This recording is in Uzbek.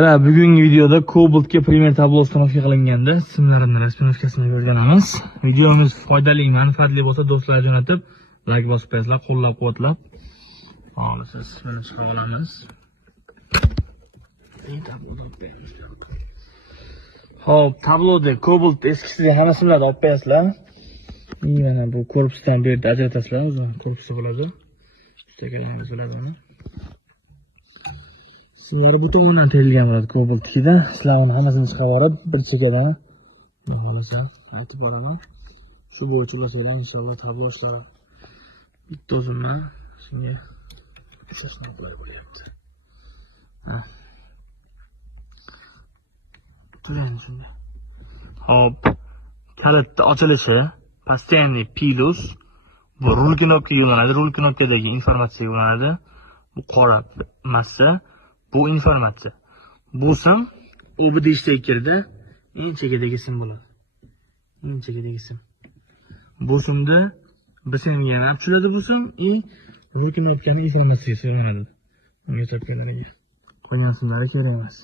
Bugungi videoda Cobalt'ga primer tablo ustanovka qilinganda simlarini rasminovkasini o'rganamiz. Videomiz foydali, manfaatli bo'lsa do'stlarga jo'natib, like bosib qo'yasizlar, qo'llab-quvvatlab. Xo'p, buni chiqarib olamiz. Xo'p, tabloda Cobalt eskisida hamma simlarni olib qo'yasizlar. Mana bu korpusdan bu yerda ajratasizlar, o'zi korpusi bo'ladi. Ustaganingiz biladi buni. Simlari bu tomondan terilgan bo'ladi Cobalt 2da. Sizlar uni hammasini chiqarib olib, bir chekkadan xohlasa aytib boraman. Shu bo'yicha ulasizlar inshaalloh tablo ishlari bitta o'zimman. Shunga ishlasam qulay bo'lyapti. Turing shunday. Hop. Kalitni ochilishi постоянный plus bu rul knopkaga yo'naladi. Rul knopkadagi informatsiyaga yo'naladi. Bu qora massa bu informatsiya. Bu sim OBD shtakerda eng chekkadagi sim bo'ladi. Eng chekkadagi sim. Bu simda BSMga yana tushadi bu sim rul knopkaning informatsiyasi yo'naladi. Unga topganlariga. Qolgan simlari kerak emas.